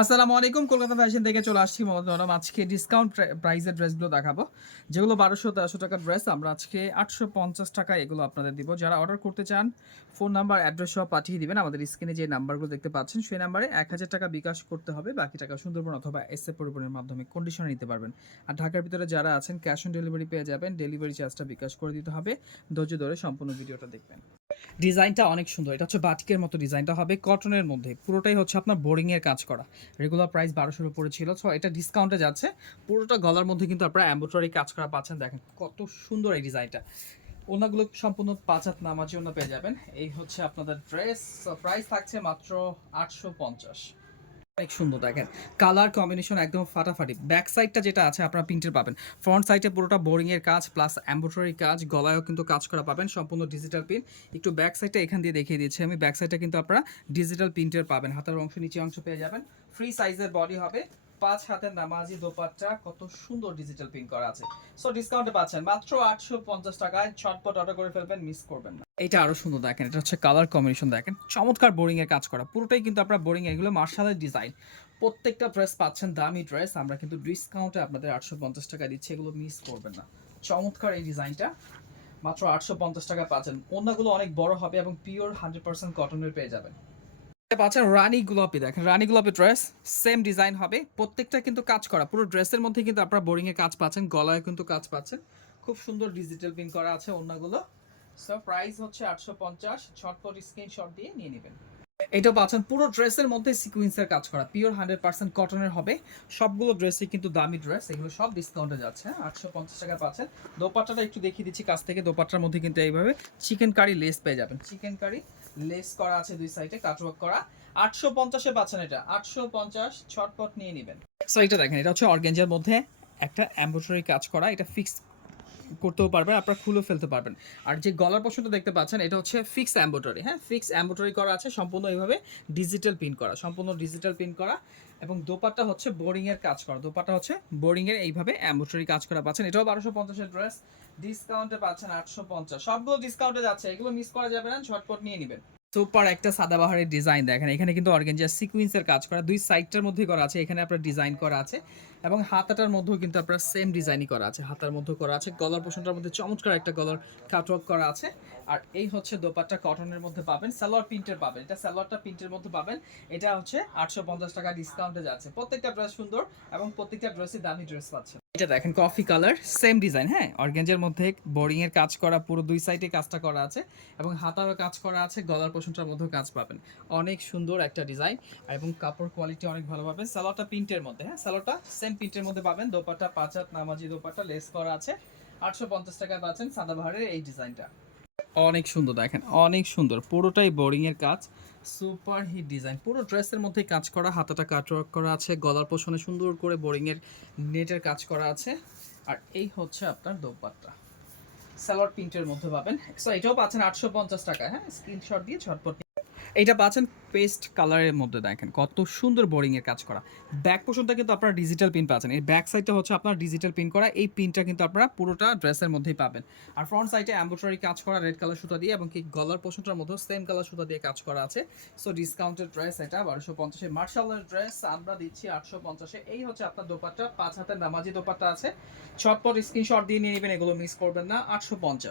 আসসালামু আলাইকুম, কলকাতা ফ্যাশন থেকে চলে আসছি ম্যাডাম আজকে ডিসকাউন্ট প্রাইসের ড্রেসগুলো দেখাবো। যেগুলো বারোশো তেরোশো টাকার ড্রেস আমরা আজকে আটশো পঞ্চাশ টাকা এগুলো আপনাদের দিব। যারা অর্ডার করতে চান ফোন নাম্বার অ্যাড্রেস সহ পাঠিয়ে দিবেন। আমাদের স্ক্রিনে যে নাম্বারগুলো দেখতে পাচ্ছেন, সেই নাম্বারে এক হাজার টাকা বিকাশ করতে হবে। বাকি টাকা সুন্দরবন অথবা এস এ পরিবহনের মাধ্যমে কন্ডিশনে নিতে পারবেন। আর ঢাকার ভিতরে যারা আছেন ক্যাশ অন ডেলিভারি পেয়ে যাবেন। ডেলিভারি চার্জটা বিকাশ করে দিতে হবে। ধৈর্য ধরে সম্পূর্ণ ভিডিওটা দেখবেন। ডিজাইনটা অনেক সুন্দর। এটা হচ্ছে বাটিকের মতো ডিজাইনটা হবে কটনের মধ্যে। পুরোটাই হচ্ছে আপনার বোরিংয়ের কাজ করা। রেগুলার প্রাইস বারোশোর উপরে ছিল। সো এটা ডিসকাউন্টে যাচ্ছে। পুরোটা গলার মধ্যে কিন্তু আপনারা এম্বোটারি কাজ করা পাচ্ছেন। দেখেন কত সুন্দর এই ডিজাইনটা। ওনাগুলো সম্পূর্ণ পাঁচ হাত নামাজি ওনা পেয়ে যাবেন। এই হচ্ছে আপনাদের ড্রেস প্রাইস থাকছে মাত্র আটশো পঞ্চাশ। অনেক সুন্দর, দেখেন। কালার কম্বিনেশন একদম ফাটাফাটি। ব্যাক সাইডটা যেটা আছে, আপনারা প্রিন্টের পাবেন। ফ্রন্ট সাইডে পুরোটা বোরিং এর কাজ প্লাস অ্যাম্বোটারি কাজ, গলায়ও কিন্তু কাজ করা পাবেন, সম্পূর্ণ ডিজিটাল প্রিন্ট একটু ব্যাক সাইডটা এখান দিয়ে দেখিয়ে দিচ্ছি আমি। ব্যাক সাইডটা কিন্তু আপনারা ডিজিটাল প্রিন্টের পাবেন। হাতের অংশ, নিচে অংশ পেয়ে যাবেন। ফ্রি সাইজের বডি হবে। পাঁচ হাতের নামাজি দোপাট্টা, কত সুন্দর ডিজিটাল প্রিন্ট করা আছে। সো ডিসকাউন্টে পাচ্ছেন মাত্র আটশো পঞ্চাশ টাকায়, ছটপট অর্ডার করে ফেলবেন মিস করবেন না। এটা আরও সুন্দর দেখেন, এটা হচ্ছে কালার কম্বিনেশন দেখেন। চমৎকার বোরিং এর কাজ করা, পুরোটাই কিন্তু আপনার বোরিং এগুলো মার্শালের ডিজাইন প্রত্যেকটা ড্রেস পাচ্ছেন, দামি ড্রেস আমরা কিন্তু ডিসকাউন্টে আপনাদের আটশো পঞ্চাশ টাকা দিচ্ছি, এগুলো মিস করবেন না। চমৎকার এই ডিজাইনটা মাত্র আটশো পঞ্চাশ টাকা পাচ্ছেন। অন্যগুলো অনেক বড় হবে এবং পিওর হান্ড্রেড পার্সেন্ট কটনের পেয়ে যাবেন। পাচ্ছেন রানী গোলাপি দেখেন, রানী গোলাপি ড্রেস সেম ডিজাইন হবে। প্রত্যেকটা কিন্তু কাজ করা, পুরো ড্রেসের মধ্যে কিন্তু আপনারা বোরিংয়ে কাজ পাচ্ছেন গলায় কিন্তু কাজ পাচ্ছেন। খুব সুন্দর ডিজিটাল প্রিন্ট করা আছে অন্যগুলো সো প্রাইস হচ্ছে আটশো পঞ্চাশ ছটপট স্ক্রিনশট দিয়ে নিয়ে নেবেন। এটা পাচ্ছেন, পুরো ড্রেসের মধ্যে সিকুয়েন্সের কাজ করা। পিওর হান্ড্রেড পার্সেন্ট কটনের হবে। সবগুলো ড্রেসই কিন্তু দামি ড্রেস এগুলো সব ডিসকাউন্টে যাচ্ছে। আটশো পঞ্চাশ টাকা পাচ্ছেন। দোপাট্টাটা একটু দেখিয়ে দিচ্ছি কাছ থেকে, দোপাট্টার মধ্যে কিন্তু এইভাবে চিকেন কারি লেস পেয়ে যাবেন। চিকেন কারি লেস করা আছে দুই সাইডে কাটওয়ার্ক করা। আটশো পঞ্চাশে পাচ্ছেন এটা। আটশো পঞ্চাশ ছটপট নিয়ে নেবেন। সো এটা দেখেন, এটা হচ্ছে অর্গেঞ্জার মধ্যে একটা এম্ব্রয়ডারি কাজ করা। এটা ফিক্স করতেও পারবেন, আপনারা খুলে ফেলতে পারবেন। আর যে গলার পশনটা দেখতে পাচ্ছেন, এটা হচ্ছে ফিক্স এম্ব্রয়ডারি হ্যাঁ? ফিক্স এম্ব্রয়ডারি করা আছে, সম্পূর্ণ এইভাবে ডিজিটাল প্রিন্ট করা, সম্পূর্ণ ডিজিটাল প্রিন্ট করা। এবং দোপাট্টা হচ্ছে বোরিংয়ের কাজ করা দোপাটা হচ্ছে বোরিংয়ের এইভাবে এম্ব্রয়ডারি কাজ করা পাচ্ছেন। এটাও বারোশো পঞ্চাশের ড্রেস ডিসকাউন্টে পাচ্ছেন আটশো পঞ্চাশ। সবগুলো ডিসকাউন্টে যাচ্ছে, এগুলো মিস করা যাবে না, ঝটপট নিয়ে নেবেন। সুপার একটা সাদাবাহারের ডিজাইন দেখেন। এখানে কিন্তু অর্গেঞ্জার সিকুয়েন্সের কাজ করা। দুই সাইডটার মধ্যে করা আছে। এখানে আপনার ডিজাইন করা আছে এবং হাতাটার মধ্যেও কিন্তু আপনার সেম ডিজাইনই করা আছে। হাতার মধ্যে করা আছে। গলার পোষণটার মধ্যে চমৎকার একটা গলার কাটওয়ার্ক করা আছে। আর এই হচ্ছে দোপাট্টা কটনের মধ্যে পাবেন। সালোয়ার প্রিন্টের পাবেন। এটা সালোয়ারটা প্রিন্টের মধ্যে পাবেন। এটা হচ্ছে আটশো পঞ্চাশ টাকা ডিসকাউন্টে যাচ্ছে। প্রত্যেকটা ড্রেস সুন্দর এবং প্রত্যেকটা ড্রেসই দামি ড্রেস পাচ্ছেন। এটা দেখেন কফি কালার সেম ডিজাইন হ্যাঁ? অর্গেঞ্জের মধ্যে বোরিং এর কাজ করা, পুরো দুই সাইডে কাজটা করা আছে এবং হাতারও কাজ করা আছে, গলার পোষণটার মধ্যেও কাজ পাবেন। অনেক সুন্দর একটা ডিজাইন এবং কাপড় কোয়ালিটি অনেক ভালো পাবেন। সালোয়ারটা প্রিন্টের মধ্যে হ্যাঁ? সালোয়ারটা সেম প্রিন্টের মধ্যে পাবেন। দোপাট্টা পাঁচ হাত নামাজি দোপাট্টা লেস করা আছে। আটশো পঞ্চাশ টাকা পাচ্ছেন সাদা সাদাবাহারের এই ডিজাইনটা অনেক সুন্দর, দেখেন, অনেক সুন্দর। পুরোটাই বোরিং এর কাজ। Super hit design. পুরো ড্রেসের মধ্যে কাজ করা, হাতাটা কাটওয়ার্ক করা আছে, গলার পোষণে সুন্দর করে বোরিং এর নেটের কাজ করা আছে। আর এই হচ্ছে আপনার দোপাট্টা। সালোয়ার প্রিন্টের মধ্যে পাবেন। সো এটাও পাচ্ছেন আটশো পঞ্চাশ টাকা হ্যাঁ স্ক্রিনশট দিয়ে ঝটপট এটা পাচ্ছেন পেস্ট কালারের মধ্যে দেখেন, কত সুন্দর বোরিং এর কাজ করা। ব্যাক পোর্শনটা কিন্তু আপনারা ডিজিটাল পিন পাচ্ছেন। এই ব্যাক সাইডটা হচ্ছে আপনার ডিজিটাল পিন করা, এই পিনটা কিন্তু আপনারা পুরোটা ড্রেসের মধ্যেই পাবেন। আর ফ্রন্ট সাইডে এম্ব্রয়ডারি কাজ করা রেড কালার সুতা দিয়ে এবং কি গলার পোর্শনটার মধ্যে সেম কালার সুতা দিয়ে কাজ করা আছে। সো ডিসকাউন্টেড ড্রেস এটা, বারোশো পঞ্চাশে। মার্শালের ড্রেস আমরা দিচ্ছি আটশো পঞ্চাশে। এই হচ্ছে আপনার দোপাট্টা, পাঁচ হাতের নামাজি দোপাট্টা আছে। ছটপট স্ক্রিনশট দিয়ে নিয়ে নেবেন, এগুলো মিস করবেন না, আটশো পঞ্চাশ।